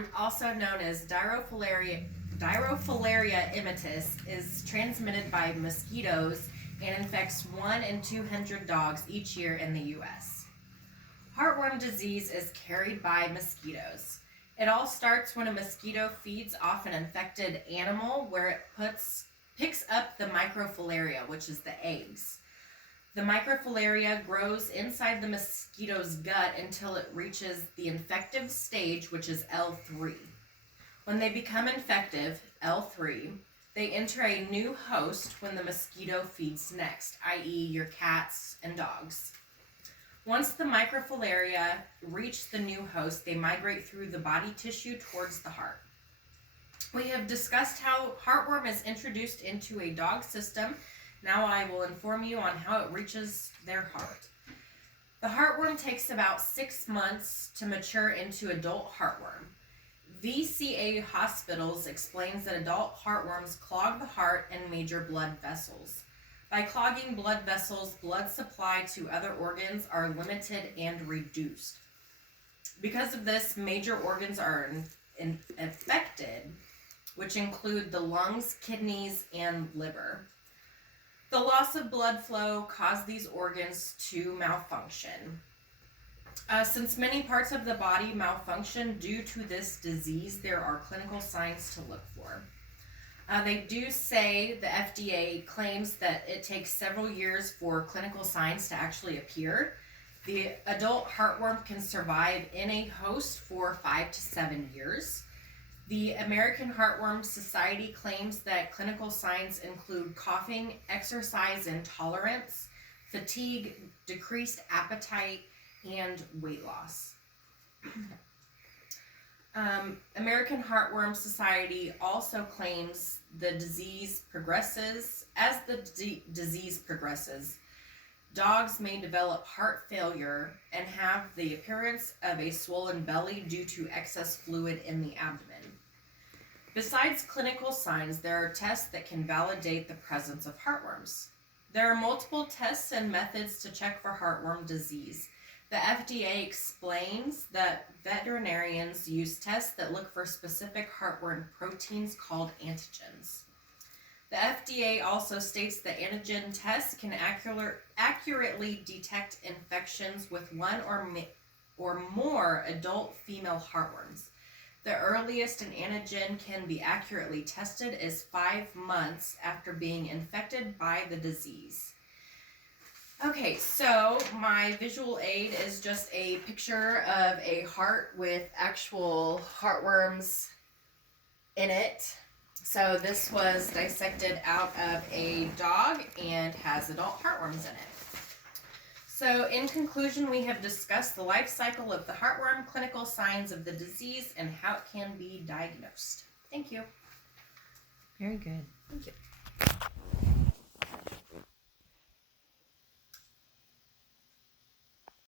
heartworm, also known as Dirofilaria immitis, is transmitted by mosquitoes and infects 1 in 200 dogs each year in the U.S. Heartworm disease is carried by mosquitoes. It all starts when a mosquito feeds off an infected animal where it picks up the microfilaria, which is the eggs. The microfilaria grows inside the mosquito's gut until it reaches the infective stage, which is L3. When they become infective, L3, they enter a new host when the mosquito feeds next, i.e. your cats and dogs. Once the microfilaria reach the new host, they migrate through the body tissue towards the heart. We have discussed how heartworm is introduced into a dog system. Now I will inform you on how it reaches their heart. The heartworm takes about 6 months to mature into adult heartworm. VCA Hospitals explains that adult heartworms clog the heart and major blood vessels. By clogging blood vessels, blood supply to other organs are limited and reduced. Because of this, major organs are affected, which include the lungs, kidneys, and liver. The loss of blood flow caused these organs to malfunction. Since many parts of the body malfunction due to this disease, there are clinical signs to look for. They do say the FDA claims that it takes several years for clinical signs to actually appear. The adult heartworm can survive in a host for 5 to 7 years. The American Heartworm Society claims that clinical signs include coughing, exercise intolerance, fatigue, decreased appetite, and weight loss. American Heartworm Society also claims the disease progresses. As the disease progresses, dogs may develop heart failure and have the appearance of a swollen belly due to excess fluid in the abdomen. Besides clinical signs, there are tests that can validate the presence of heartworms. There are multiple tests and methods to check for heartworm disease. The FDA explains that veterinarians use tests that look for specific heartworm proteins called antigens. The FDA also states that antigen tests can accurately detect infections with one or more adult female heartworms. The earliest an antigen can be accurately tested is 5 months after being infected by the disease. Okay, so my visual aid is just a picture of a heart with actual heartworms in it. So this was dissected out of a dog and has adult heartworms in it. So in conclusion, we have discussed the life cycle of the heartworm, clinical signs of the disease, and how it can be diagnosed. Thank you. Very good. Thank you.